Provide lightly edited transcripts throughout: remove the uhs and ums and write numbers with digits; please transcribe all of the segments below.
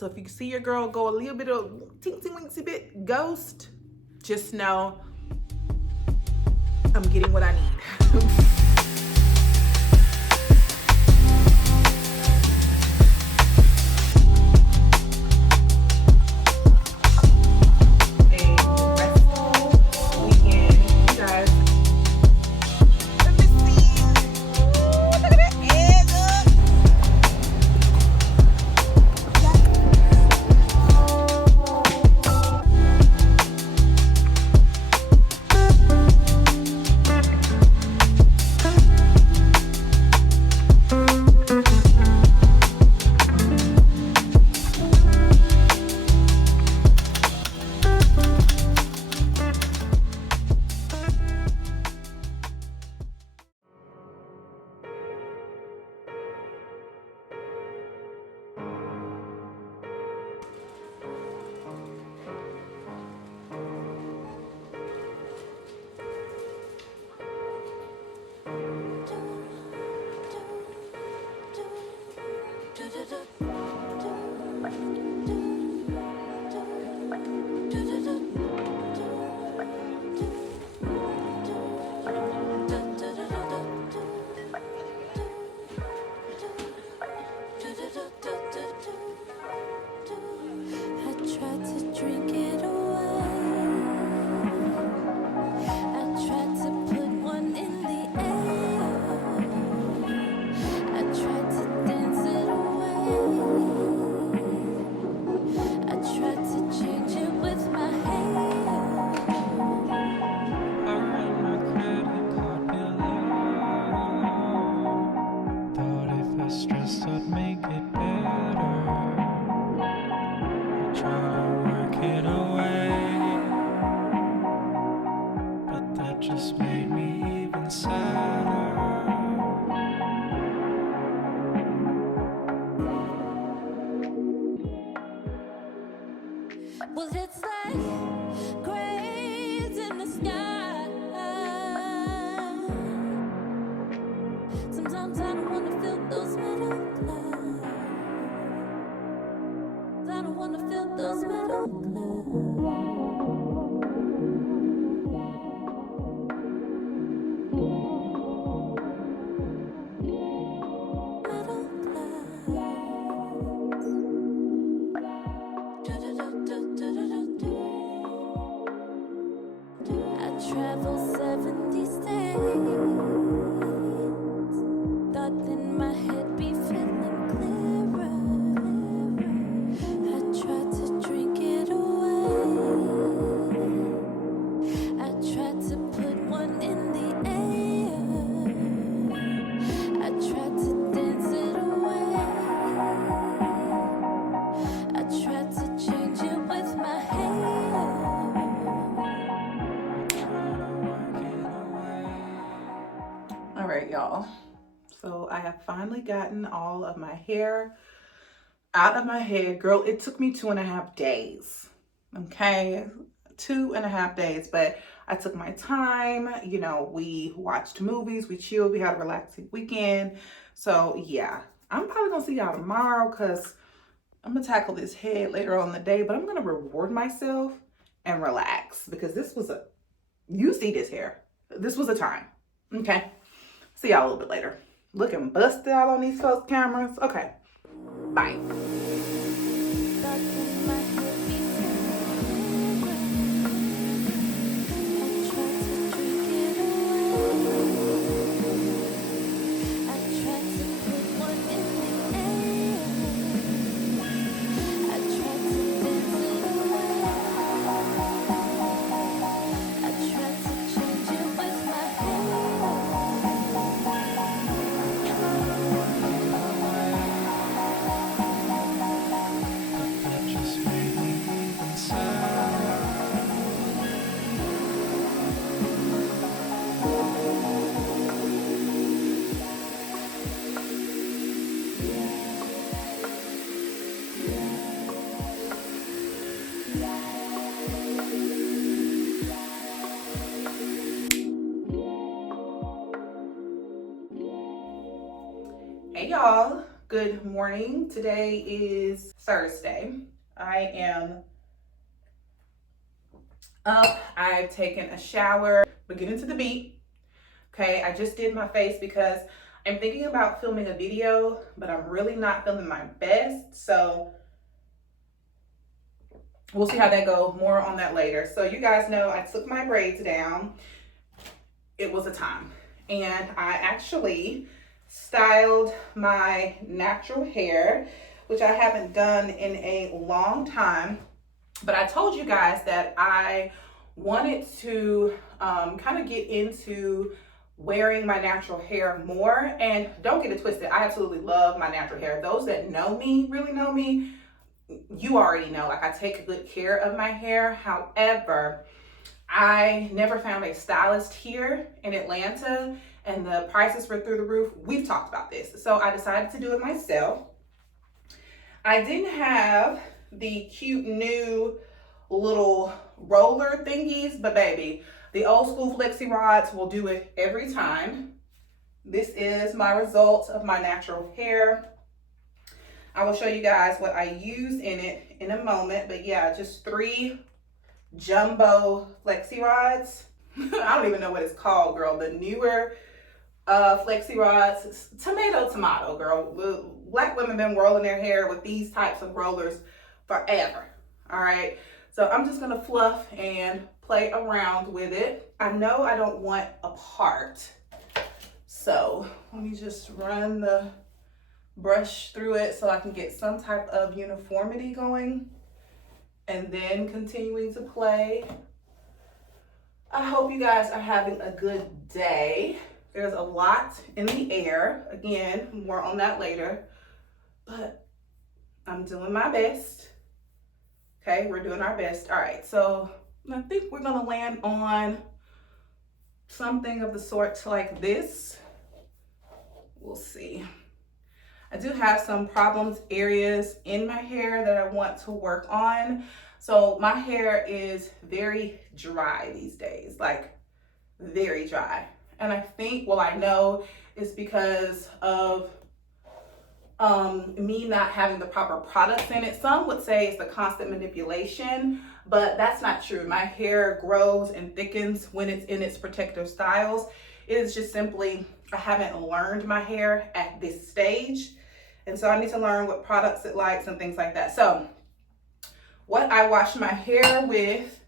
So if you see your girl go a little bit of teensy winksy bit ghost, just know I'm getting what I need. Well, it's like graves in the sky. Sometimes I don't wanna feel those metal clouds. I don't wanna feel those metal clouds. Travel 70 states. Thought in my head be feeling clearer. I tried to drink it away. I tried to put one in the air. I tried to dance it away. I tried to change it with my hair. All right, y'all. So I have finally gotten all of my hair out of my head. Girl, it took me 2.5 days. Okay, 2.5 days, but I took my time. You know, we watched movies, we chilled, we had a relaxing weekend. So yeah, I'm probably gonna see y'all tomorrow because I'm gonna tackle this head later on in the day, but I'm gonna reward myself and relax because this was you see this hair. This was a time. Okay. See y'all a little bit later. Looking busted out on these folks' cameras. Okay, bye. Hey y'all, good morning. Today is Thursday. I am up. I've taken a shower. We're getting to the beat. Okay, I just did my face because I'm thinking about filming a video, but I'm really not feeling my best. So we'll see how that goes. More on that later. So you guys know I took my braids down. It was a time. And I actually styled my natural hair, which I haven't done in a long time. But I told you guys that I wanted to kind of get into wearing my natural hair more. And don't get it twisted, I absolutely love my natural hair. Those that know me, really know me, you already know, like I take good care of my hair. However, I never found a stylist here in Atlanta and the prices were through the roof. We've talked about this. So I decided to do it myself. I didn't have the cute new little roller thingies, but baby, the old school flexi rods will do it every time. This is my result of my natural hair. I will show you guys what I use in it in a moment, but yeah, just 3 jumbo flexi rods. I don't even know what it's called, girl. The newer flexi rods. It's tomato, girl. Black women been rolling their hair with these types of rollers forever. All right. So I'm just going to fluff and play around with it. I know I don't want a part. So let me just run the brush through it so I can get some type of uniformity going. And then continuing to play. I hope you guys are having a good day. There's a lot in the air. Again, more on that later. But I'm doing my best. Okay, we're doing our best. All right, so I think we're gonna land on something of the sort like this. We'll see. I do have some problems areas in my hair that I want to work on. So my hair is very dry these days, like very dry. And I think, well, I know it's because of me not having the proper products in it. Some would say it's the constant manipulation, but that's not true. My hair grows and thickens when it's in its protective styles. It is just simply, I haven't learned my hair at this stage. And so I need to learn what products it likes and things like that. So what I wash my hair with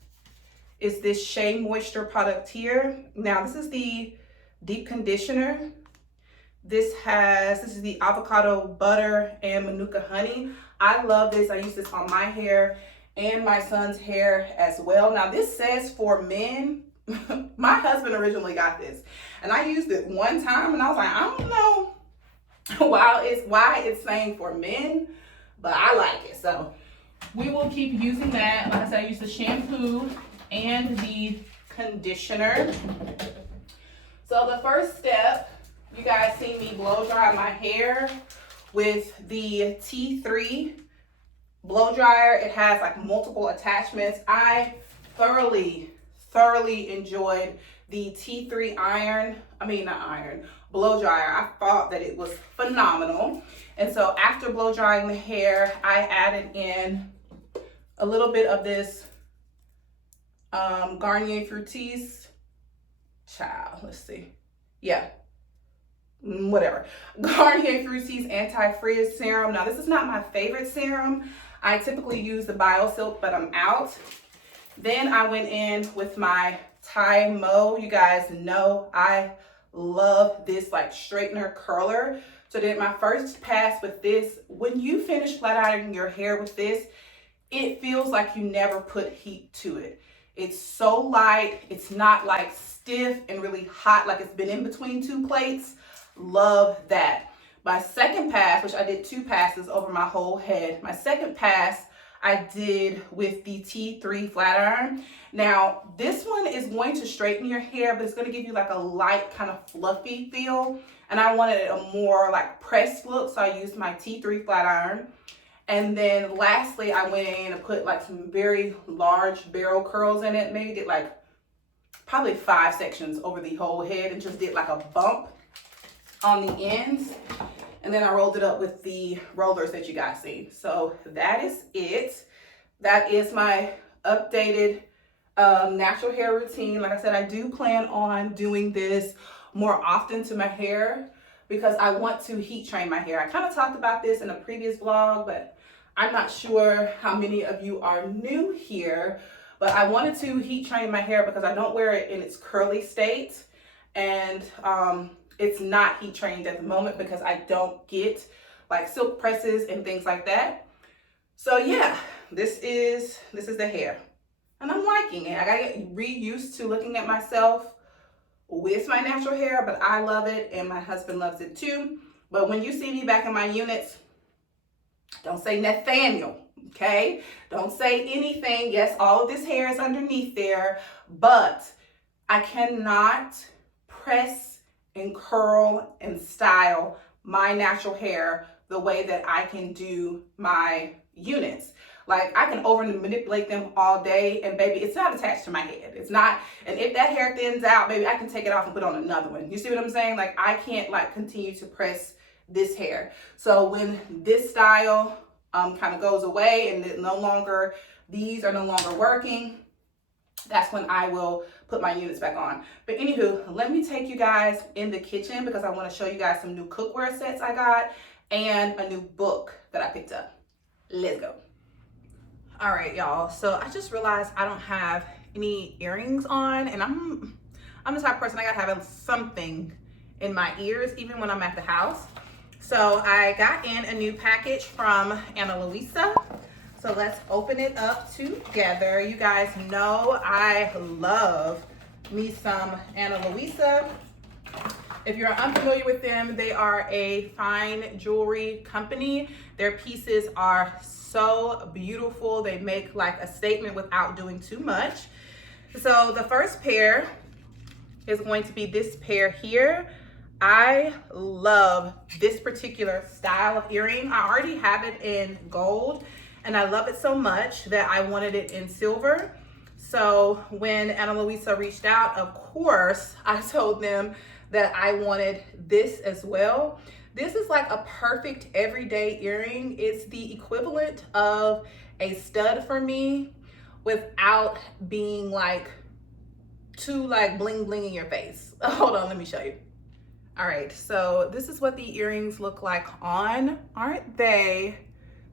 is this Shea Moisture product here. Now this is the deep conditioner. This is the avocado butter and manuka honey. I love this. I use this on my hair and my son's hair as well. Now this says for men. My husband originally got this and I used it one time and I was like, I don't know why it's saying for men, but I like it. So we will keep using that. Like I said, I use the shampoo and the conditioner. So the first step, you guys see me blow dry my hair with the T3 blow dryer. It has like multiple attachments. I thoroughly enjoyed the T3 blow dryer. I thought that it was phenomenal. And so after blow drying the hair, I added in a little bit of this Garnier Fructis. Child, let's see. Yeah. Whatever. Garnier Fructis Anti-Frizz Serum. Now, this is not my favorite serum. I typically use the BioSilk, but I'm out. Then I went in with my Thai Mo. You guys know I love this like straightener curler. So did my first pass with this. When you finish flat ironing your hair with this, it feels like you never put heat to it. It's so light. It's not like stiff and really hot like it's been in between 2 plates. Love that. My second pass, which I did 2 passes over my whole head. My second pass I did with the T3 flat iron. Now, this one is going to straighten your hair, but it's going to give you like a light kind of fluffy feel. And I wanted a more like pressed look, so I used my T3 flat iron. And then lastly, I went in and put like some very large barrel curls in it. Maybe did like probably 5 sections over the whole head and just did like a bump on the ends. and then I rolled it up with the rollers that you guys see. So that is it. That is my updated natural hair routine. Like I said, I do plan on doing this more often to my hair because I want to heat train my hair. I kind of talked about this in a previous vlog, but I'm not sure how many of you are new here, but I wanted to heat train my hair because I don't wear it in its curly state, and it's not heat trained at the moment because I don't get like silk presses and things like that. So yeah, this is the hair, and I'm liking it. I gotta get re-used to looking at myself with my natural hair, but I love it and my husband loves it too. But when you see me back in my units, don't say Nathaniel, okay? Don't say anything. Yes, all of this hair is underneath there, but I cannot press and curl and style my natural hair the way that I can do my units. Like, I can over manipulate them all day, and baby, it's not attached to my head. It's not, and if that hair thins out, baby, I can take it off and put on another one. You see what I'm saying? Like, I can't like continue to press this hair. So when this style kind of goes away and these are no longer working, that's when I will put my units back on. But anywho, let me take you guys in the kitchen because I want to show you guys some new cookware sets I got and a new book that I picked up. Let's go. All right, y'all. So I just realized I don't have any earrings on, and I'm the type of person, I gotta have something in my ears even when I'm at the house. So I got in a new package from Ana Luisa. So let's open it up together. You guys know I love me some Ana Luisa. If you're unfamiliar with them, they are a fine jewelry company. Their pieces are so beautiful. They make like a statement without doing too much. So the first pair is going to be this pair here. I love this particular style of earring. I already have it in gold, and I love it so much that I wanted it in silver. So when Ana Luisa reached out, of course, I told them that I wanted this as well. This is like a perfect everyday earring. It's the equivalent of a stud for me without being like too like bling bling in your face. Hold on, let me show you. All right, so this is what the earrings look like on. Aren't they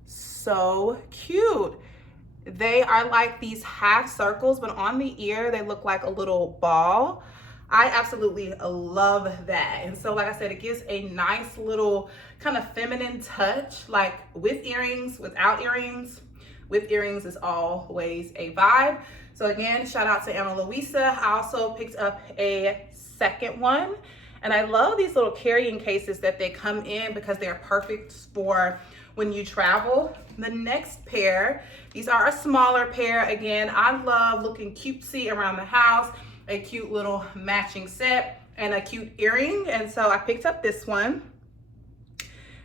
so cute? They are like these half circles, but on the ear, they look like a little ball. I absolutely love that. And so, like I said, it gives a nice little kind of feminine touch, like with earrings, without earrings. With earrings is always a vibe. So again, shout out to Ana Luisa. I also picked up a second one. And I love these little carrying cases that they come in because they're perfect for when you travel. The next pair, these are a smaller pair. Again, I love looking cutesy around the house, a cute little matching set and a cute earring. And so I picked up this one.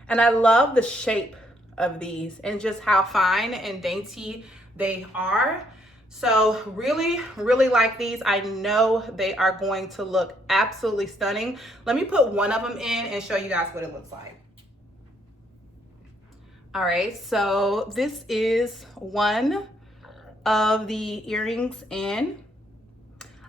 And I love the shape of these and just how fine and dainty they are. So really, really like these. I know they are going to look absolutely stunning. Let me put one of them in and show you guys what it looks like. All right, so this is one of the earrings in.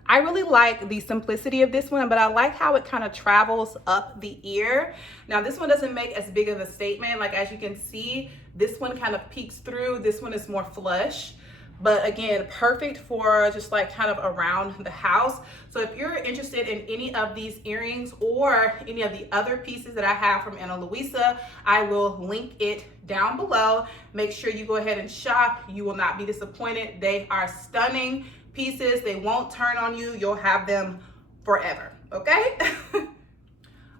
I really like the simplicity of this one, but I like how it kind of travels up the ear. Now this one doesn't make as big of a statement. Like as you can see, this one kind of peeks through. This one is more flush. But again, perfect for just like kind of around the house. So if you're interested in any of these earrings or any of the other pieces that I have from Ana Luisa, I will link it down below. Make sure you go ahead and shop. You will not be disappointed. They are stunning pieces. They won't turn on you. You'll have them forever, okay?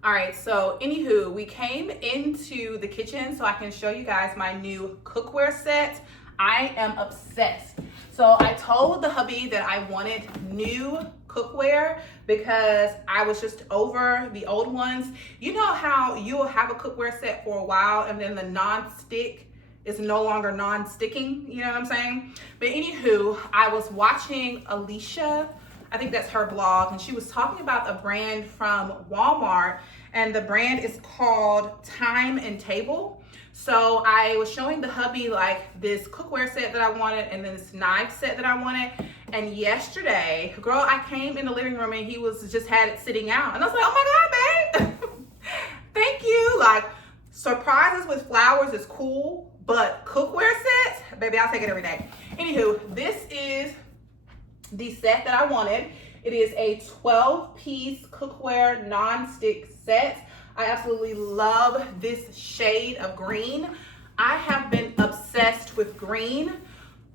All right, so anywho, we came into the kitchen so I can show you guys my new cookware set. I am obsessed. So I told the hubby that I wanted new cookware because I was just over the old ones. You know how you'll have a cookware set for a while and then the non-stick is no longer non-sticking, you know what I'm saying? But anywho, I was watching Alicia, I think that's her blog, and she was talking about a brand from Walmart, and the brand is called Time and Table. So I was showing the hubby like this cookware set that I wanted and then this knife set that I wanted. And yesterday, girl, I came in the living room and he was just had it sitting out. And I was like, oh my God, babe. Thank you. Like, surprises with flowers is cool, but cookware sets, baby, I'll take it every day. Anywho, this is the set that I wanted. It is a 12-piece cookware non-stick set. I absolutely love this shade of green. I have been obsessed with green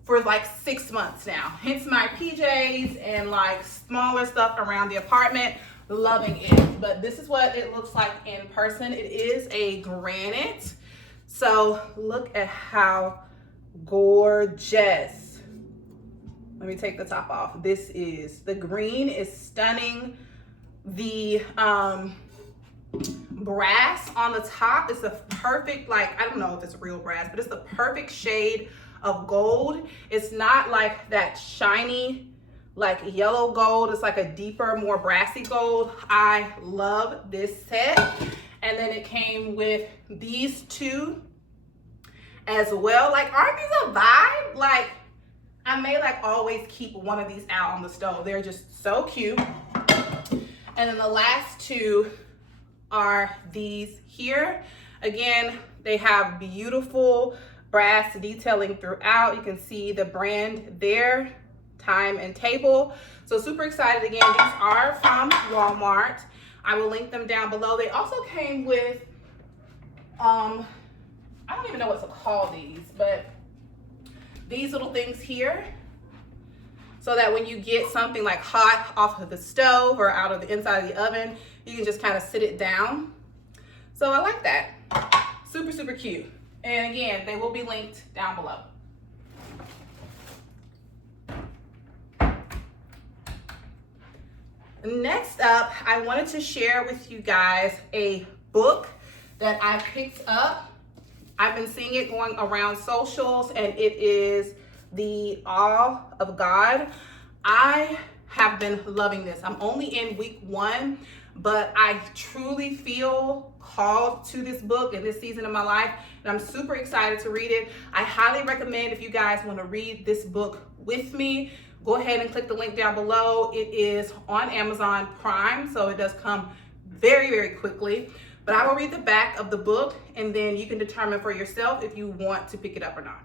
for like 6 months now. Hence my PJs and like smaller stuff around the apartment. Loving it. But this is what it looks like in person. It is a granite. So look at how gorgeous. Let me take the top off. This is, the green is stunning. The brass on the top is the perfect, like, I don't know if it's real brass, but it's the perfect shade of gold. It's not like that shiny, like yellow gold. It's like a deeper, more brassy gold. I love this set. And then it came with these two as well. Like, aren't these a vibe? Like, I may like always keep one of these out on the stove. They're just so cute. And then the last two are these here. Again, they have beautiful brass detailing throughout. You can see the brand there, Time and Table. So super excited. Again, these are from Walmart. I will link them down below. They also came with, I don't even know what to call these, but these little things here, so that when you get something like hot off of the stove or out of the inside of the oven, you can just kind of sit it down. So I like that. Super, super cute. And again, they will be linked down below. Next up, I wanted to share with you guys a book that I picked up. I've been seeing it going around socials, and it is The Awe of God. I have been loving this. I'm only in week 1, but I truly feel called to this book in this season of my life, and I'm super excited to read it. I highly recommend, if you guys want to read this book with me, go ahead and click the link down below. It is on Amazon Prime, so it does come very, very quickly. But I will read the back of the book, and then you can determine for yourself if you want to pick it up or not.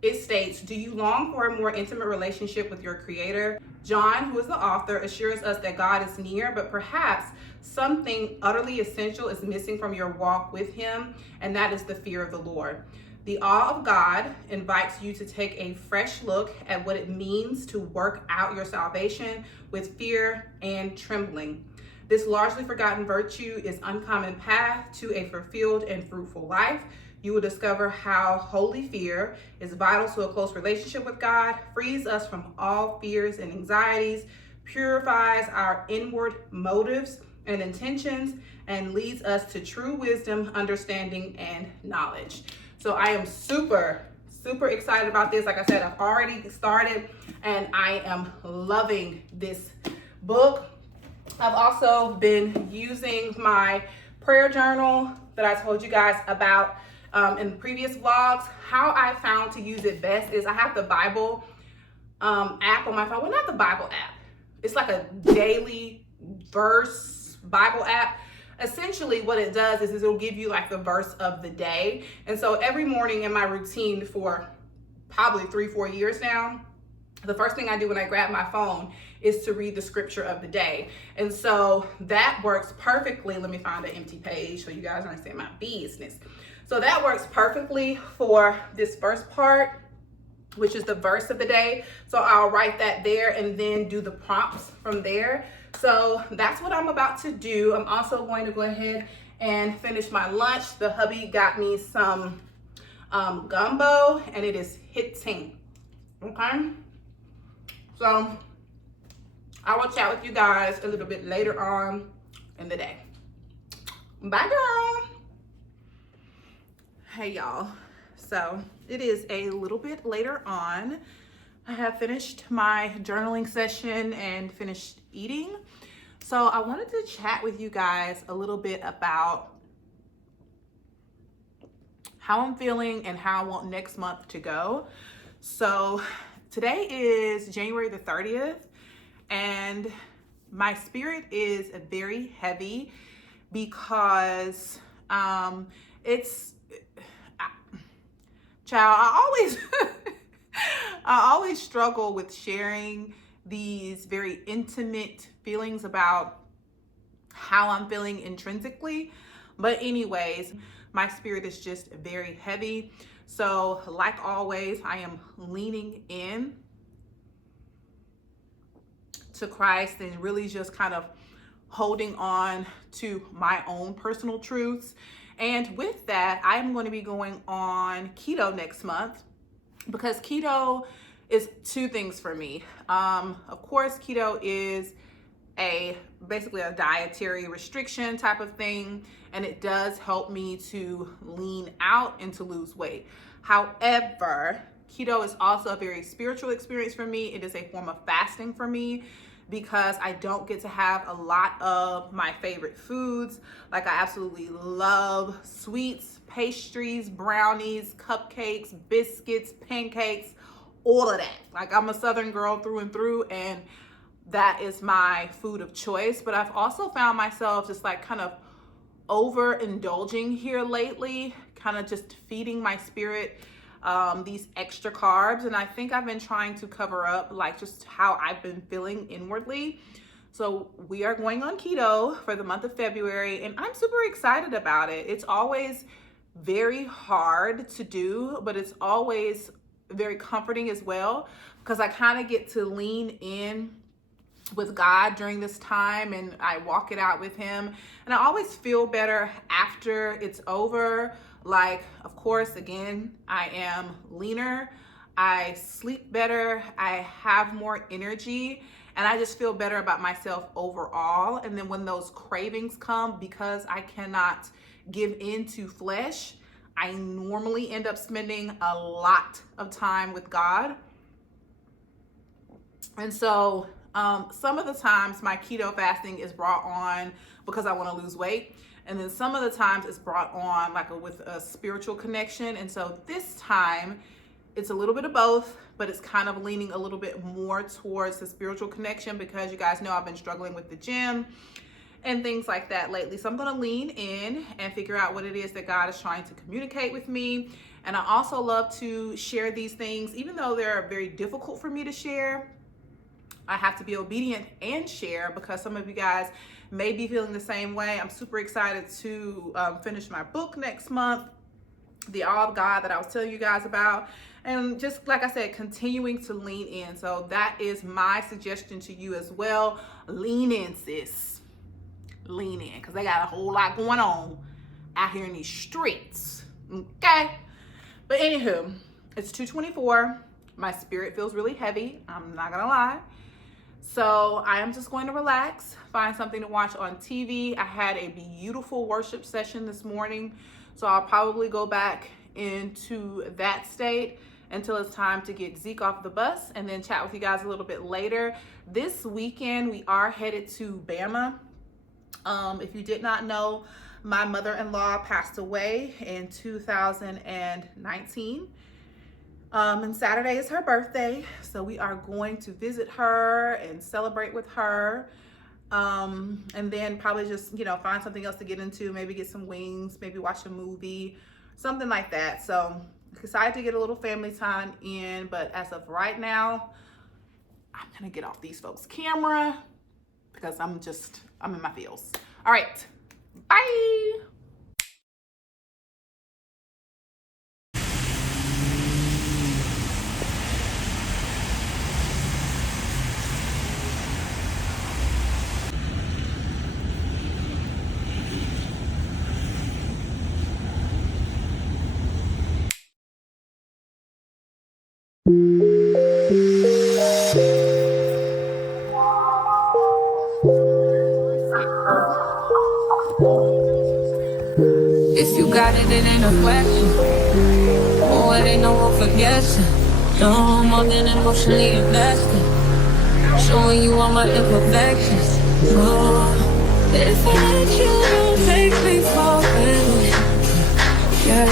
It states, do you long for a more intimate relationship with your Creator? John, who is the author, assures us that God is near, but perhaps something utterly essential is missing from your walk with Him, and that is the fear of the Lord. The Awe of God invites you to take a fresh look at what it means to work out your salvation with fear and trembling. This largely forgotten virtue is uncommon path to a fulfilled and fruitful life. You will discover how holy fear is vital to a close relationship with God, frees us from all fears and anxieties, purifies our inward motives and intentions, and leads us to true wisdom, understanding, and knowledge. So I am super, super excited about this. Like I said, I've already started, and I am loving this book. I've also been using my prayer journal that I told you guys about in the previous vlogs. How I found to use it best is I have the Bible app on my phone. Well, not the Bible app. It's like a daily verse Bible app. Essentially what it does is it'll give you like the verse of the day. And so every morning in my routine for probably 3-4 years now, the first thing I do when I grab my phone is to read the scripture of the day. And so that works perfectly. Let me find an empty page so you guys understand my business. So that works perfectly for this first part, which is the verse of the day. So I'll write that there and then do the prompts from there. So that's what I'm about to do. I'm also going to go ahead and finish my lunch. The hubby got me some gumbo, and it is hitting. Okay? So I will chat with you guys a little bit later on in the day. Bye, girl. Hey, y'all. So it is a little bit later on. I have finished my journaling session and finished eating. So I wanted to chat with you guys a little bit about how I'm feeling and how I want next month to go. So today is January the 30th, and my spirit is very heavy because it's child, I always I always struggle with sharing these very intimate feelings about how I'm feeling intrinsically. But anyways, my spirit is just very heavy. So like always, I am leaning in to Christ and really just kind of holding on to my own personal truths. And with that, I'm going to be going on keto next month because keto is two things for me. Of course, keto is basically a dietary restriction type of thing, and it does help me to lean out and to lose weight. However, keto is also a very spiritual experience for me. It is a form of fasting for me because I don't get to have a lot of my favorite foods. Like, I absolutely love sweets, pastries, brownies, cupcakes, biscuits, pancakes, all of that. Like, I'm a Southern girl through and through, and that is my food of choice. But I've also found myself just like kind of overindulging here lately, kind of just feeding my spirit these extra carbs. And I think I've been trying to cover up like just how I've been feeling inwardly. So we are going on keto for the month of February, and I'm super excited about it. It's always very hard to do, but it's always very comforting as well, because I kind of get to lean in with God during this time, and I walk it out with him, and I always feel better after it's over. Like, of course, again, I am leaner, I sleep better, I have more energy, and I just feel better about myself overall. And then when those cravings come, because I cannot give in to flesh, I normally end up spending a lot of time with God. And so some of the times my keto fasting is brought on because I want to lose weight. And then some of the times it's brought on like with a spiritual connection. And so this time it's a little bit of both, but it's kind of leaning a little bit more towards the spiritual connection because you guys know I've been struggling with the gym and things like that lately. So I'm going to lean in and figure out what it is that God is trying to communicate with me. And I also love to share these things, even though they're very difficult for me to share. I have to be obedient and share because some of you guys may be feeling the same way. I'm super excited to finish my book next month, The All of God, that I was telling you guys about. And just like I said, continuing to lean in. So that is my suggestion to you as well. Lean in, sis. Lean in, because they got a whole lot going on out here in these streets. Okay? But anywho, it's 2:24. My spirit feels really heavy. I'm not going to lie. So I am just going to relax, find something to watch on TV. I had a beautiful worship session this morning, so I'll probably go back into that state until it's time to get Zeke off the bus and then chat with you guys a little bit later. This weekend, we are headed to Bama. If you did not know, my mother-in-law passed away in 2019. And Saturday is her birthday, so we are going to visit her and celebrate with her, and then probably just, find something else to get into, maybe get some wings, maybe watch a movie, something like that. So excited to get a little family time in, but as of right now, I'm gonna get off these folks' camera because I'm in my feels. All right, bye. If you got it, it ain't a question. Oh, it ain't no room for guessing. No more than emotionally invested. Showing you all my imperfections. Oh, if I let you, don't take me for granted. Yeah,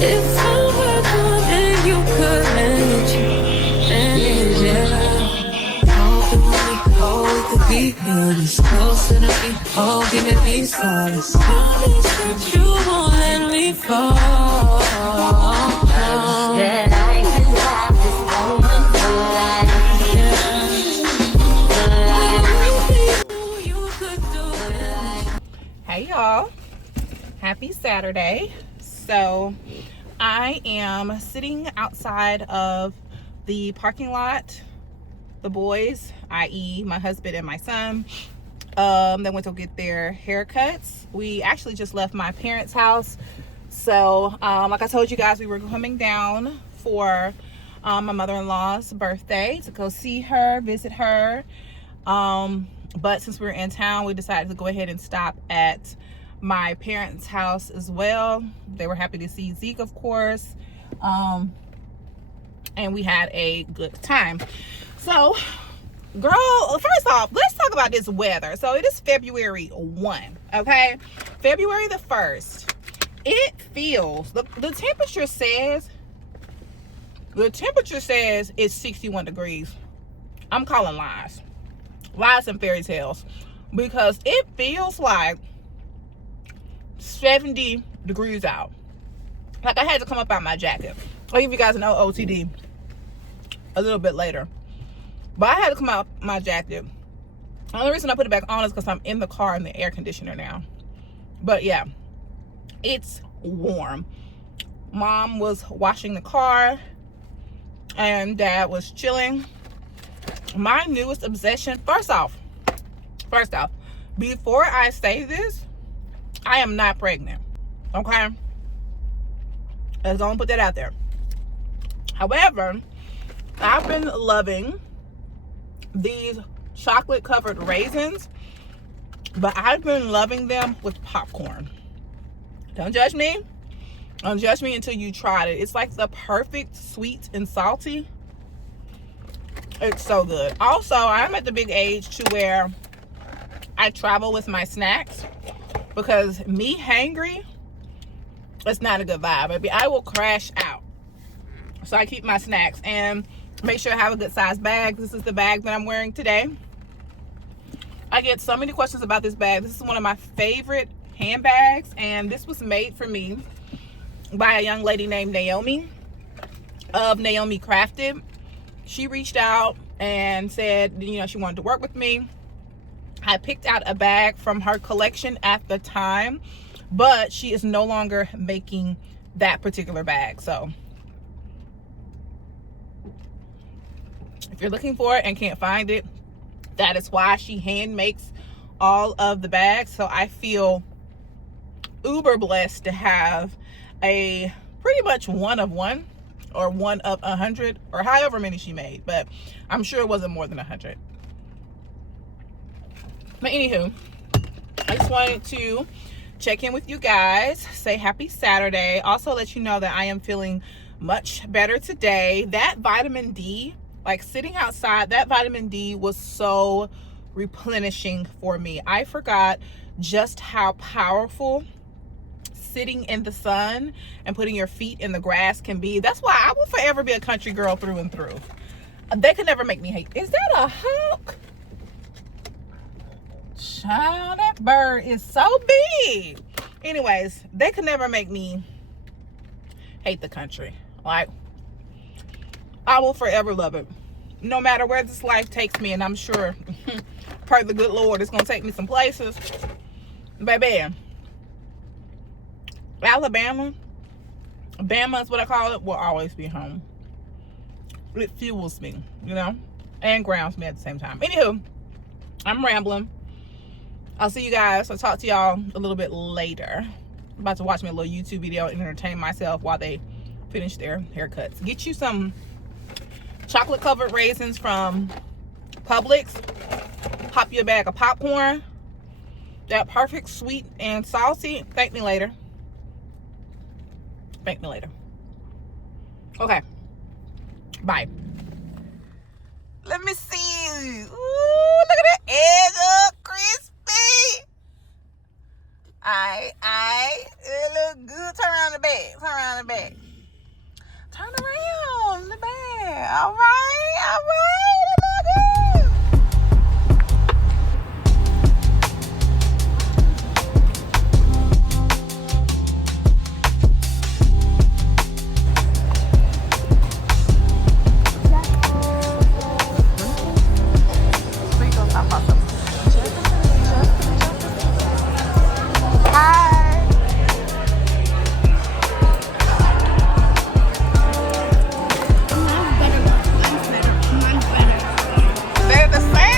if I were good and you could manage, yeah. How can we hold the beat? It's closer to me. Oh, give me peace, promise. Promise that you won't let me fall. That I can have this moment for life. You could do it. Hey y'all, happy Saturday. So I am sitting outside of the parking lot. The boys, i.e. my husband and my son, they went to get their haircuts. We actually just left my parents' house. So like I told you guys, we were coming down for my mother-in-law's birthday to go see her, visit her. But since we were in town, we decided to go ahead and stop at my parents' house as well. They were happy to see Zeke, of course. And we had a good time. So, girl, first off, let's talk about this weather. So it is February 1, okay? February the 1st. It feels, the temperature says it's 61 degrees. I'm calling lies and fairy tales, because it feels like 70 degrees out. Like I had to come up out my jacket. I'll give you guys an OOTD a little bit later, but I had to come out my jacket. The only reason I put it back on is because I'm in the car in the air conditioner now. But yeah, it's warm. Mom was washing the car and Dad was chilling. My newest obsession, first off, before I say this, I am not pregnant, okay? Let's go and put that out there. However, I've been loving these chocolate covered raisins, but I've been loving them with popcorn. Don't judge me. Don't judge me until you tried it. It's like the perfect sweet and salty. It's so good. Also, I'm at the big age to where I travel with my snacks, because me hangry, it's not a good vibe, baby. I will crash out. So I keep my snacks and make sure I have a good size bag. This is the bag that I'm wearing today. I get so many questions about this bag. This is one of my favorite handbags, and this was made for me by a young lady named Naomi of Naomi Crafted. She reached out and said, you know, she wanted to work with me. I picked out a bag from her collection at the time, but she is no longer making that particular bag. So if you're looking for it and can't find it, that is why she hand makes all of the bags. So I feel uber blessed to have a pretty much one of one, or one of 100, or however many she made, but I'm sure it wasn't more than 100. But anywho, I just wanted to check in with you guys, say happy Saturday, also let you know that I am feeling much better today. That vitamin D, like sitting outside, that vitamin D was so replenishing for me. I forgot just how powerful sitting in the sun and putting your feet in the grass can be. That's why I will forever be a country girl through and through. They could never make me hate. Is that a hawk? Child, that bird is so big. Anyways, they could never make me hate the country. Like, I will forever love it, no matter where this life takes me. And I'm sure per the good Lord, it's gonna take me some places, baby. Alabama, Bama is what I call it, will always be home. It fuels me, you know, and grounds me at the same time. Anywho, I'm rambling. I'll see you guys. I'll talk to y'all a little bit later. I'm about to watch me a little YouTube video and entertain myself while they finish their haircuts. Get you some chocolate covered raisins from Publix. Pop you a bag of popcorn. That perfect sweet and salty. Thank me later. Thank me later. Okay. Bye. Let me see. Ooh, look at that egg up. Alright. It look good. Turn around the back. Turn around the back. Alright. It look good. They're the same.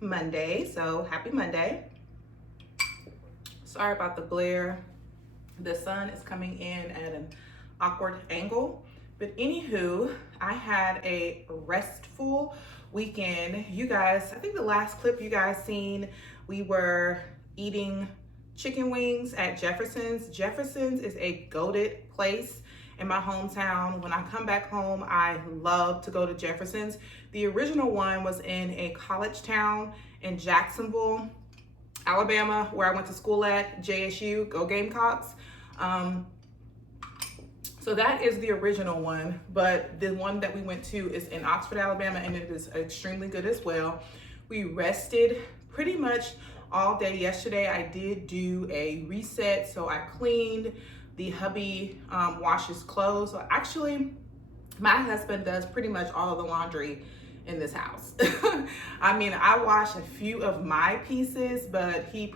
Monday, so happy Monday. Sorry about the glare. The sun is coming in at an awkward angle, but anywho, I had a restful weekend. You guys, I think the last clip you guys seen, we were eating chicken wings at Jefferson's. Jefferson's is a goated place in my hometown. When I come back home, I love to go to Jefferson's. The original one was in a college town in Jacksonville, Alabama, where I went to school at, JSU, go Gamecocks. So that is the original one, but the one that we went to is in Oxford, Alabama, and it is extremely good as well. We rested pretty much all day yesterday. I did do a reset, so I cleaned. The hubby washes clothes. So actually, my husband does pretty much all of the laundry in this house. I mean, I wash a few of my pieces, but he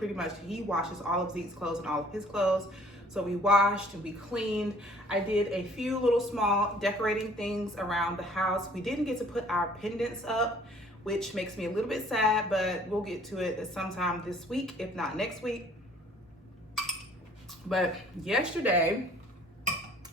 washes all of Zeke's clothes and all of his clothes. So we washed and we cleaned. I did a few little small decorating things around the house. We didn't get to put our pendants up, which makes me a little bit sad, but we'll get to it sometime this week, if not next week. But yesterday,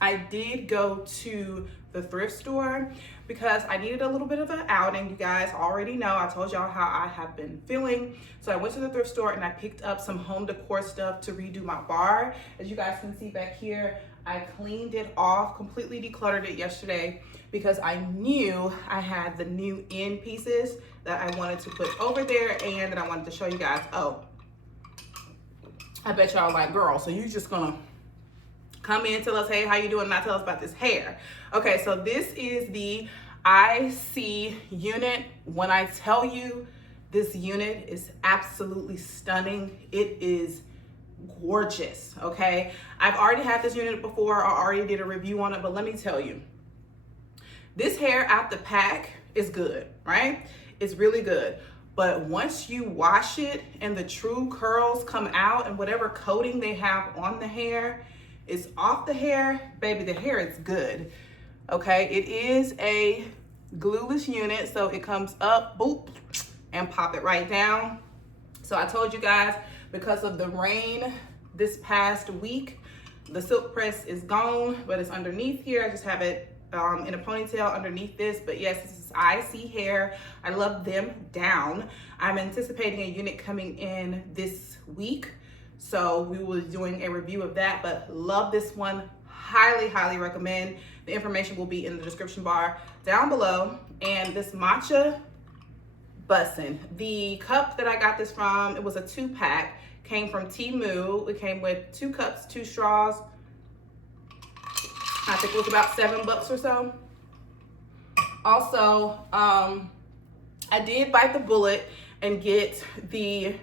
I did go to the thrift store because I needed a little bit of an outing. You guys already know, I told y'all how I have been feeling. So I went to the thrift store and I picked up some home decor stuff to redo my bar. As you guys can see back here, I cleaned it off, completely decluttered it yesterday because I knew I had the new end pieces that I wanted to put over there and that I wanted to show you guys. Oh, I bet y'all like, girl, so you just gonna come in, tell us, hey, how you doing, not tell us about this hair. Okay, so this is the ISEE unit. When I tell you this unit is absolutely stunning, it is gorgeous, okay? I've already had this unit before, I already did a review on it, but let me tell you, this hair out the pack is good, right? It's really good. But once you wash it and the true curls come out and whatever coating they have on the hair is off the hair, baby, the hair is good, okay? It is a glueless unit, so it comes up, boop, and pop it right down. So I told you guys, because of the rain this past week, the silk press is gone, but it's underneath here. I just have it in a ponytail underneath this, but yes, this is ISEE hair. I love them down. I'm anticipating a unit coming in this week, so we will be doing a review of that, but love this one. highly, highly recommend. The information will be in the description bar down below. And this matcha bussin'. The cup that I got this from, it was a 2-pack, came from Temu. It came with 2 cups, 2 straws. I think it was about $7 or so. Also, I did bite the bullet and get the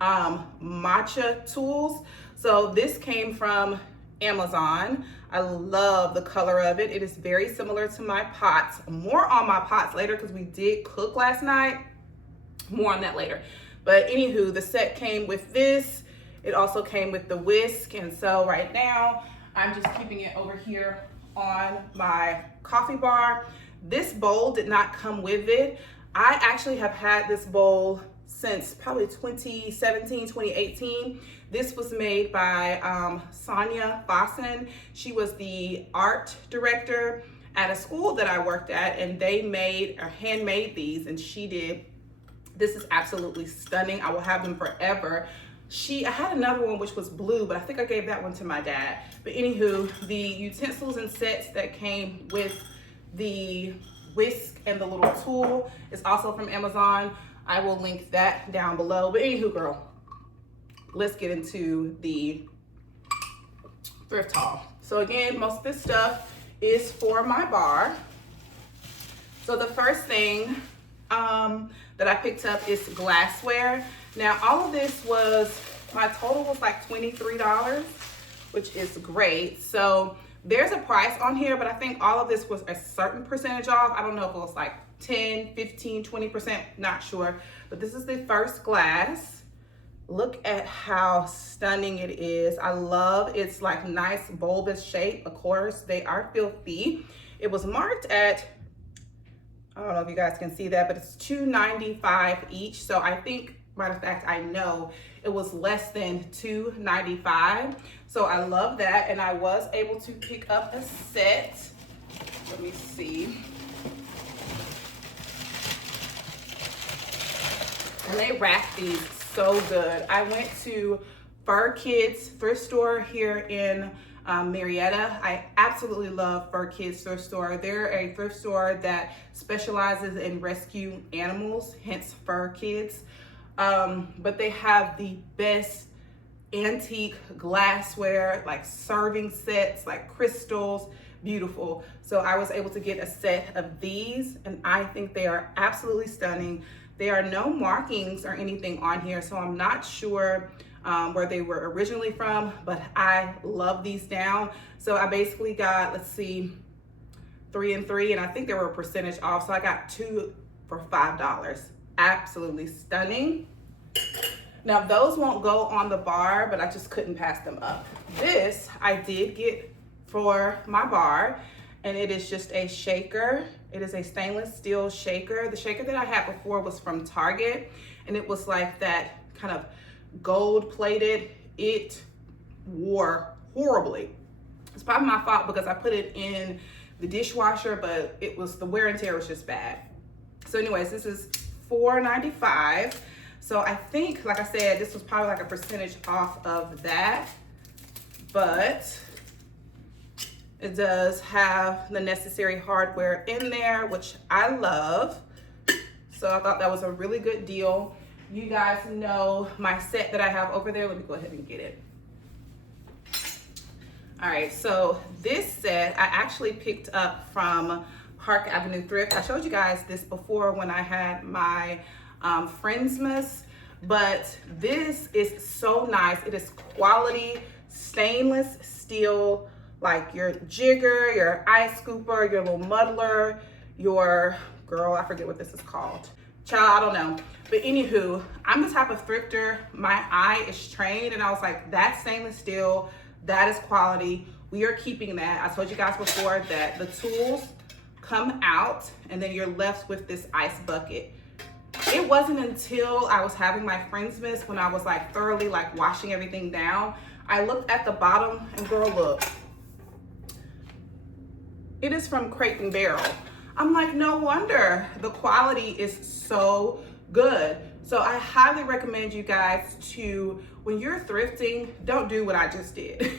matcha tools. So this came from Amazon. I love the color of it. It is very similar to my pots. More on my pots later because we did cook last night. More on that later. But anywho, the set came with this. It also came with the whisk. And so right now, I'm just keeping it over here on my coffee bar. This bowl did not come with it. I actually have had this bowl since probably 2017, 2018. This was made by Sonia Fossen. She was the art director at a school that I worked at, and they made or handmade these, and she did. This is absolutely stunning. I will have them forever. I had another one which was blue, but I think I gave that one to my dad. But anywho, the utensils and sets that came with the whisk and the little tool is also from Amazon. I will link that down below. But anywho, girl, let's get into the thrift haul. So again, most of this stuff is for my bar. So the first thing that I picked up is glassware. Now all of this my total was like $23, which is great. So there's a price on here, but I think all of this was a certain percentage off. I don't know if it was like 10, 15, 20%, not sure. But this is the first glass. Look at how stunning it is. I love its like nice bulbous shape. Of course, they are filthy. It was marked at, I don't know if you guys can see that, but it's $2.95 each. So I think, matter of fact, I know it was less than $2.95. So I love that. And I was able to pick up a set. Let me see. And they wrap these so good. I went to Fur Kids thrift store here in Marietta. I absolutely love Fur Kids thrift store. They're a thrift store that specializes in rescue animals, hence Fur Kids. But they have the best antique glassware, like serving sets, like crystals, beautiful. So I was able to get a set of these, and I think they are absolutely stunning. There are no markings or anything on here, so I'm not sure where they were originally from, but I love these down. So I basically got, let's see, 3 and 3, and I think they were a percentage off, so I got 2 for $5. Absolutely stunning. Now those won't go on the bar, but I just couldn't pass them up. This I did get for my bar, and it is just a shaker. It is a stainless steel shaker. The shaker that I had before was from Target, and it was like that kind of gold plated. It wore horribly. It's probably my fault because I put it in the dishwasher, but it was, the wear and tear was just bad. So anyways, this is $4.95. So I think, like I said, this was probably like a percentage off of that, but it does have the necessary hardware in there, which I love. So I thought that was a really good deal. You guys know my set that I have over there. Let me go ahead and get it. All right, so this set I actually picked up from Park Avenue Thrift. I showed you guys this before when I had my Friendsmas, but this is so nice. It is quality stainless steel, like your jigger, your ice scooper, your little muddler, your, girl, I forget what this is called. Child, I don't know. But anywho, I'm the type of thrifter, my eye is trained, and I was like, that's stainless steel, that is quality. We are keeping that. I told you guys before that the tools come out and then you're left with this ice bucket. It wasn't until I was having my Friendsmas, when I was like thoroughly like washing everything down, I looked at the bottom and girl, look. It is from Crate and Barrel. I'm like, no wonder the quality is so good. So I highly recommend you guys to when you're thrifting, don't do what I just did.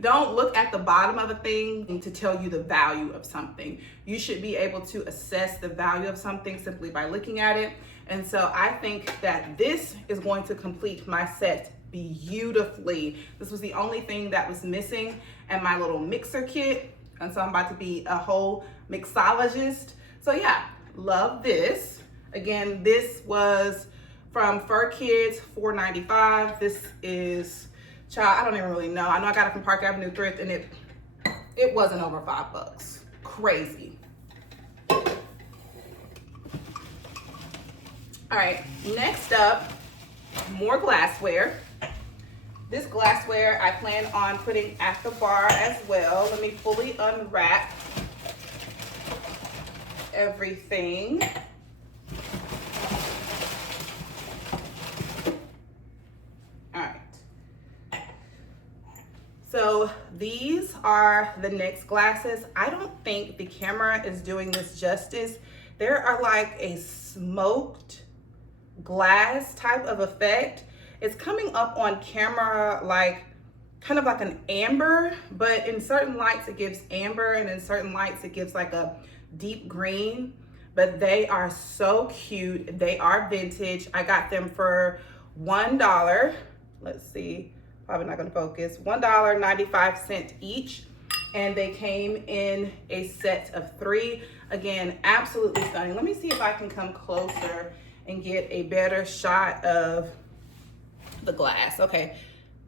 Don't look at the bottom of a thing to tell you the value of something. You should be able to assess the value of something simply by looking at it. And so I think that this is going to complete my set beautifully. This was the only thing that was missing in my little mixer kit. And so I'm about to be a whole mixologist. So yeah, love this. Again, this was from Fur Kids, $4.95. This is, child, I don't even really know. I know I got it from Park Avenue Thrift, and it wasn't over $5. Crazy. All right, next up, more glassware. This glassware I plan on putting at the bar as well. Let me fully unwrap everything. So these are the next glasses. I don't think the camera is doing this justice. There are like a smoked glass type of effect. It's coming up on camera like kind of like an amber, but in certain lights it gives amber, and in certain lights it gives like a deep green. But they are so cute. They are vintage. I got them for $1. Let's see. Probably not gonna focus. $1.95 each, and they came in a set of 3. Again, absolutely stunning. Let me see if I can come closer and get a better shot of the glass. Okay,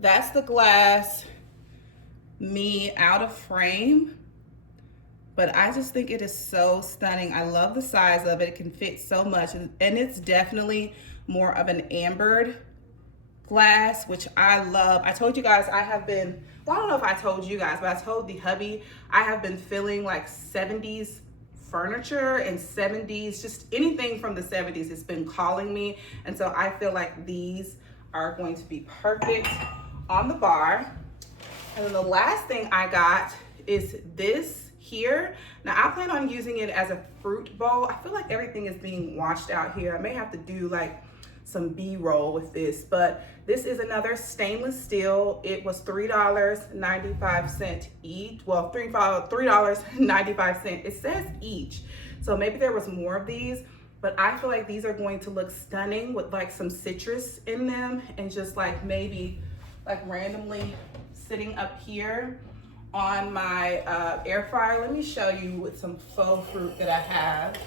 that's the glass, me out of frame, but I just think it is so stunning. I love the size of it. It can fit so much, and it's definitely more of an ambered glass, which I love. I told you guys I have been, well, I don't know if I told you guys, but I told the hubby I have been feeling like 70s furniture and 70s, just anything from the 70s has been calling me. And so I feel like these are going to be perfect on the bar. And then the last thing I got is this here. Now I plan on using it as a fruit bowl. I feel like everything is being washed out here. I may have to do like some B-roll with this, but this is another stainless steel. It was $3.95 each. Well, $3.95. It says each, so maybe there was more of these, but I feel like these are going to look stunning with like some citrus in them, and just like maybe like randomly sitting up here on my air fryer. Let me show you with some faux fruit that I have.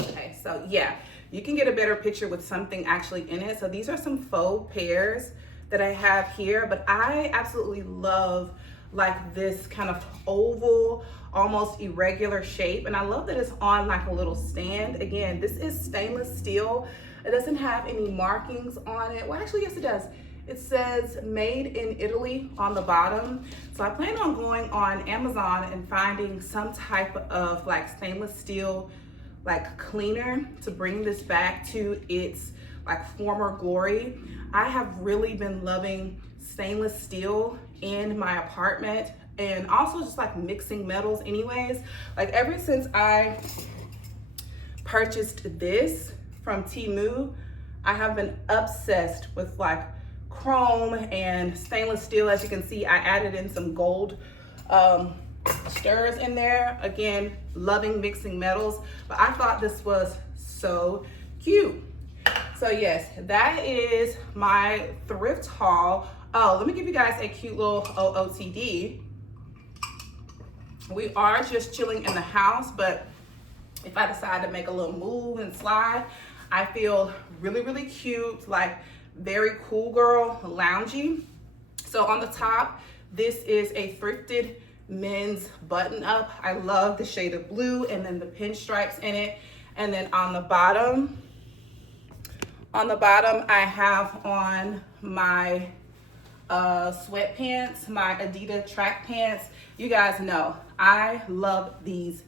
Okay, so yeah, you can get a better picture with something actually in it. So these are some faux pears that I have here, but I absolutely love like this kind of oval, almost irregular shape. And I love that it's on like a little stand. Again, this is stainless steel. It doesn't have any markings on it. Well, actually, yes, it does. It says made in Italy on the bottom. So I plan on going on Amazon and finding some type of like stainless steel like cleaner to bring this back to its like former glory. I have really been loving stainless steel in my apartment, and also just like mixing metals anyways. Like ever since I purchased this from Temu, I have been obsessed with like chrome and stainless steel. As you can see, I added in some gold stirs in there. Again, loving mixing metals, but I thought this was so cute. So yes, that is my thrift haul. Oh, let me give you guys a cute little OOTD. We are just chilling in the house, but if I decide to make a little move and slide, I feel really, really cute, like very cool girl, loungy. So on the top, this is a thrifted men's button up. I love the shade of blue and then the pinstripes in it. And then on the bottom, I have on my sweatpants, my Adidas track pants. You guys know I love these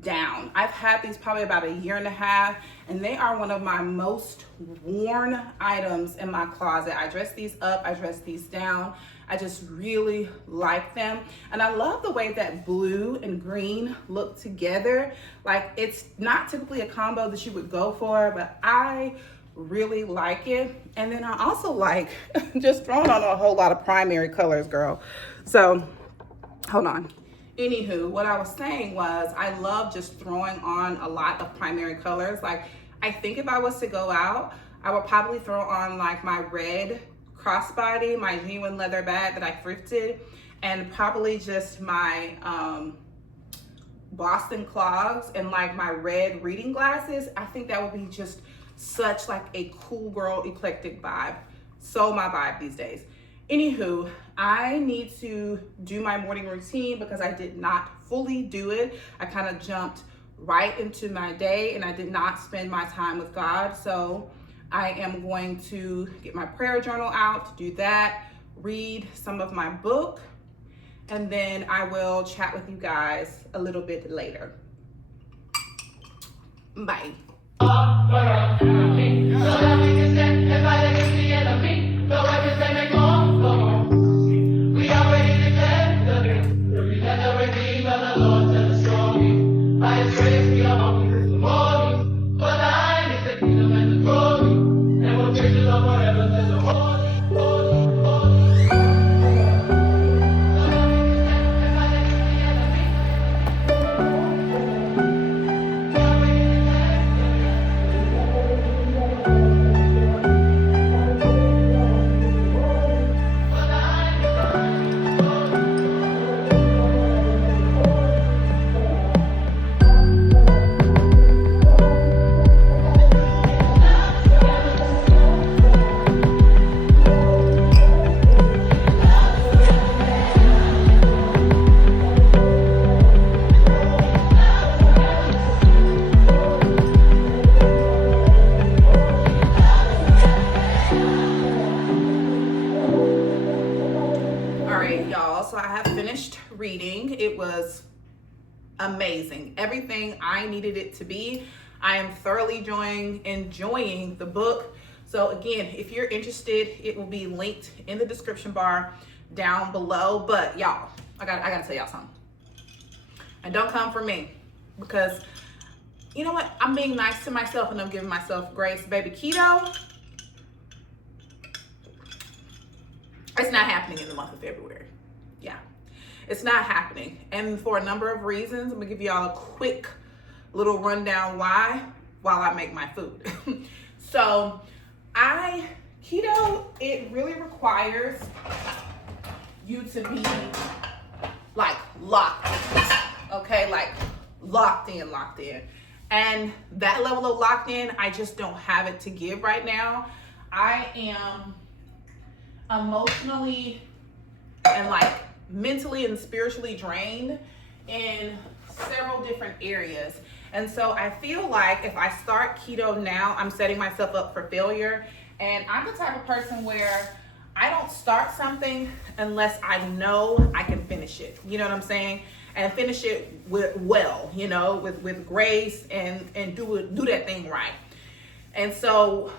down. I've had these probably about a year and a half, and they are one of my most worn items in my closet. I dress these up, I dress these down. I just really like them. And I love the way that blue and green look together. Like, it's not typically a combo that you would go for, but I really like it. And then I also like just throwing on a whole lot of primary colors, girl. So hold on. Anywho, what I was saying was I love just throwing on a lot of primary colors. Like, I think if I was to go out, I would probably throw on like my red crossbody, my genuine leather bag that I thrifted, and probably just my Boston clogs and like my red reading glasses. I think that would be just such like a cool girl eclectic vibe. So my vibe these days. Anywho, I need to do my morning routine because I did not fully do it. I kind of jumped right into my day and I did not spend my time with God. So I am going to get my prayer journal out, do that, read some of my book, and then I will chat with you guys a little bit later. Bye. Reading. It was amazing. Everything I needed it to be. I am thoroughly enjoying the book. So again, if you're interested, it will be linked in the description bar down below. But y'all, I gotta tell y'all something. And don't come for me, because you know what? I'm being nice to myself and I'm giving myself grace. Baby, keto, it's not happening in the month of February. Yeah. It's not happening, and for a number of reasons. I'm gonna give y'all a quick little rundown why while I make my food. So keto, it really requires you to be like locked in, okay? Like locked in. And that level of locked in, I just don't have it to give right now. I am emotionally and like mentally and spiritually drained in several different areas. And so I feel like if I start keto now, I'm setting myself up for failure. And I'm the type of person where I don't start something unless I know I can finish it. You know what I'm saying? And finish it with grace and do that thing right. And so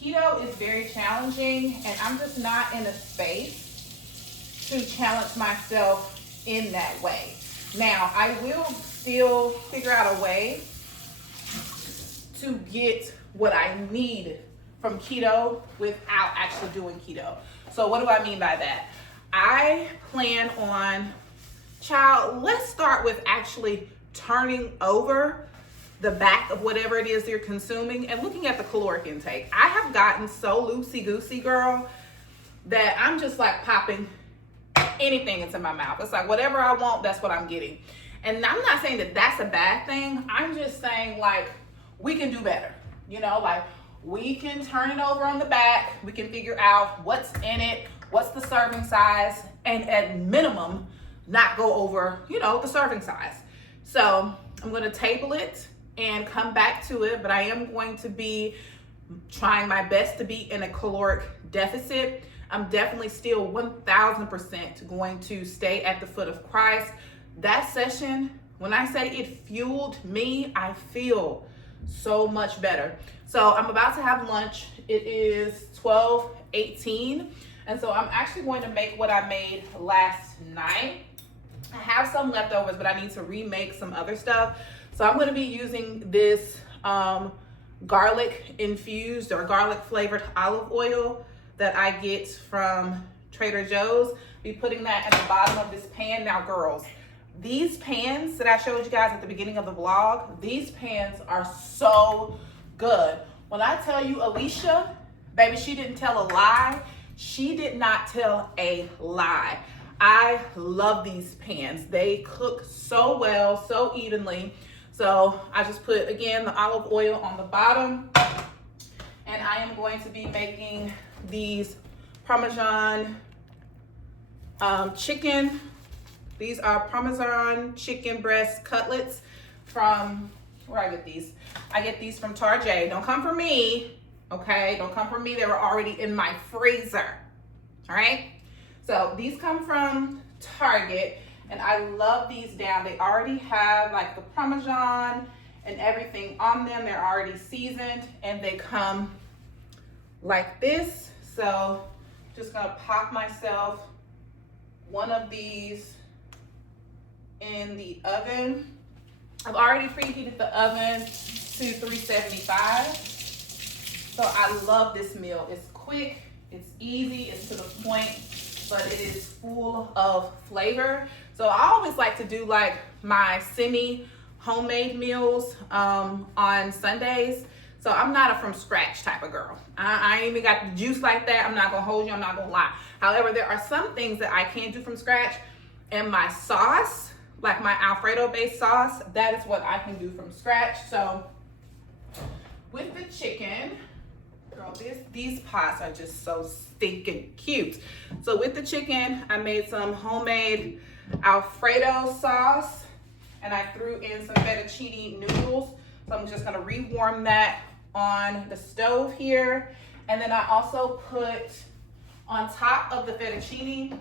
keto is very challenging, and I'm just not in a space to challenge myself in that way. Now, I will still figure out a way to get what I need from keto without actually doing keto. So what do I mean by that? I plan on, let's start with actually turning over the back of whatever it is you're consuming and looking at the caloric intake. I have gotten so loosey-goosey, girl, that I'm just like popping anything into my mouth. It's like whatever I want, that's what I'm getting. And I'm not saying that that's a bad thing. I'm just saying like we can do better. Like we can turn it over on the back. We can figure out what's in it, what's the serving size, and at minimum not go over, the serving size. So I'm going to table it and come back to it, but I am going to be trying my best to be in a caloric deficit. I'm definitely still 1000% going to stay at the foot of Christ. That session, when I say it fueled me, I feel so much better. So I'm about to have lunch. It is 12:18. And so I'm actually going to make what I made last night. I have some leftovers, but I need to remake some other stuff. So I'm going to be using this garlic infused or garlic flavored olive oil that I get from Trader Joe's. Be putting that at the bottom of this pan. Now girls, these pans that I showed you guys at the beginning of the vlog, these pans are so good. When I tell you Alicia, baby, she didn't tell a lie. She did not tell a lie. I love these pans. They cook so well, so evenly. So I just put, again, the olive oil on the bottom. And I am going to be making these Parmesan chicken. These are Parmesan chicken breast cutlets from, where I get these? I get these from Target. Don't come for me, okay? Don't come for me. They were already in my freezer, all right? So these come from Target, and I love these down. They already have like the Parmesan and everything on them. They're already seasoned, and they come like this. So just gonna pop myself one of these in the oven. I've already preheated the oven to 375. So I love this meal. It's quick, it's easy, it's to the point, but it is full of flavor. So I always like to do like my semi homemade meals on Sundays. So I'm not a from scratch type of girl. I ain't even got the juice like that. I'm not gonna hold you, I'm not gonna lie. However, there are some things that I can do from scratch, and my sauce, like my Alfredo based sauce, that is what I can do from scratch. So with the chicken, girl, these pots are just so stinking cute. So with the chicken, I made some homemade Alfredo sauce, and I threw in some fettuccine noodles. So I'm just gonna rewarm that on the stove here. And then I also put on top of the fettuccine,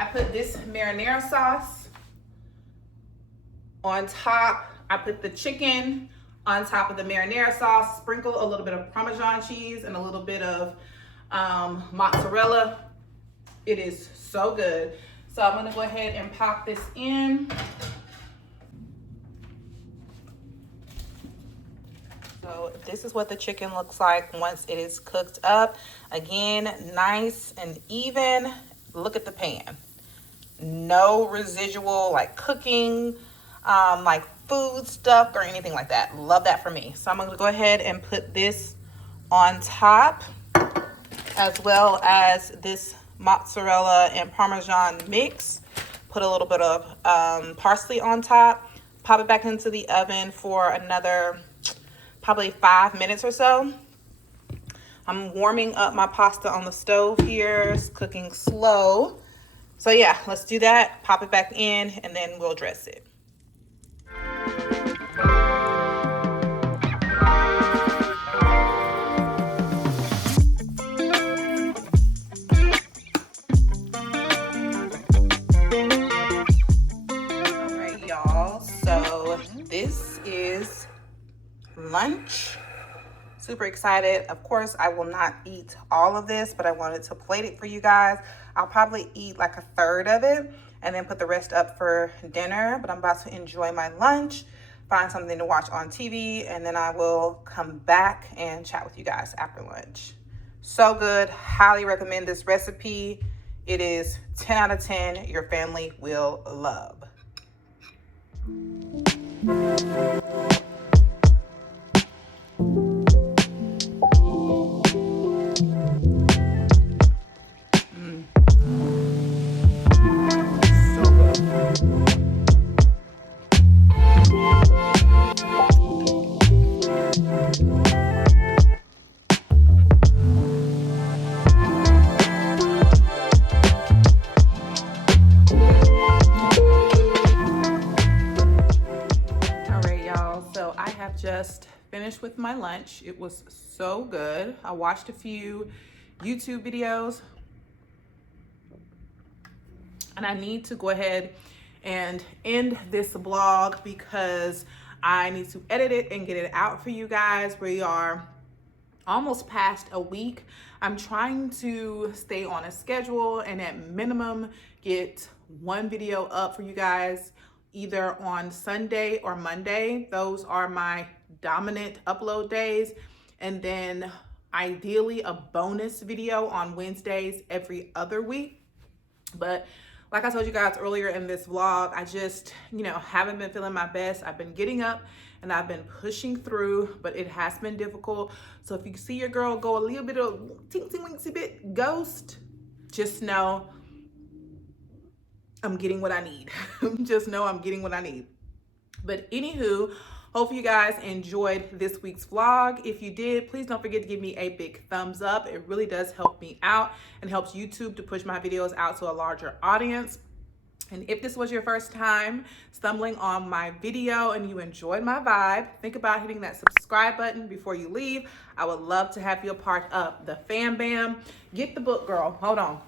I put this marinara sauce on top. I put the chicken on top of the marinara sauce, sprinkle a little bit of Parmesan cheese and a little bit of mozzarella. It is so good. So I'm gonna go ahead and pop this in. So this is what the chicken looks like once it is cooked up. Again, nice and even. Look at the pan. No residual like cooking, like food stuff or anything like that. Love that for me. So I'm gonna go ahead and put this on top, as well as this mozzarella and Parmesan mix. Put a little bit of parsley on top. Pop it back into the oven for another probably 5 minutes or so. I'm warming up my pasta on the stove here. It's cooking slow. So yeah, let's do that. Pop it back in, and then we'll dress it. All right, y'all. So this is lunch. Super excited. Of course, I will not eat all of this, but I wanted to plate it for you guys. I'll probably eat like a third of it and then put the rest up for dinner. But I'm about to enjoy my lunch, find something to watch on TV, and then I will come back and chat with you guys after lunch. So good. Highly recommend this recipe. It is 10 out of 10. Your family will love. Just finished with my lunch. It was so good. I watched a few YouTube videos, and I need to go ahead and end this vlog because I need to edit it and get it out for you guys. We are almost past a week. I'm trying to stay on a schedule and at minimum get one video up for you guys either on Sunday or Monday. Those are my dominant upload days. And then ideally a bonus video on Wednesdays every other week. But like I told you guys earlier in this vlog, I just, haven't been feeling my best. I've been getting up and I've been pushing through, but it has been difficult. So if you see your girl go a little bit of teensy bit ghost, just know I'm getting what I need. Just know I'm getting what I need. But anywho, hope you guys enjoyed this week's vlog. If you did, please don't forget to give me a big thumbs up. It really does help me out and helps YouTube to push my videos out to a larger audience. And if this was your first time stumbling on my video and you enjoyed my vibe, think about hitting that subscribe button before you leave. I would love to have you a part of the fam bam. Get the book, girl. Hold on.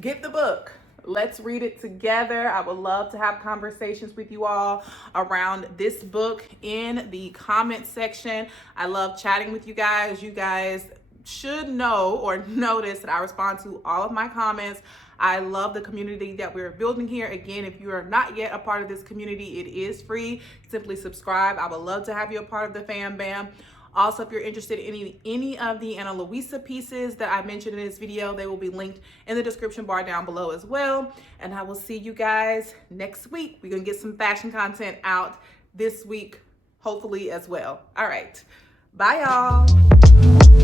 Get the book. Let's read it together. I would love to have conversations with you all around this book in the comment section. I love chatting with you guys. You guys should know or notice that I respond to all of my comments. I love the community that we're building here. Again, if you are not yet a part of this community, it is free. Simply subscribe. I would love to have you a part of the fam bam. Also, if you're interested in any of the Ana Luisa pieces that I mentioned in this video, they will be linked in the description bar down below as well. And I will see you guys next week. We're gonna get some fashion content out this week, hopefully as well. All right, bye y'all.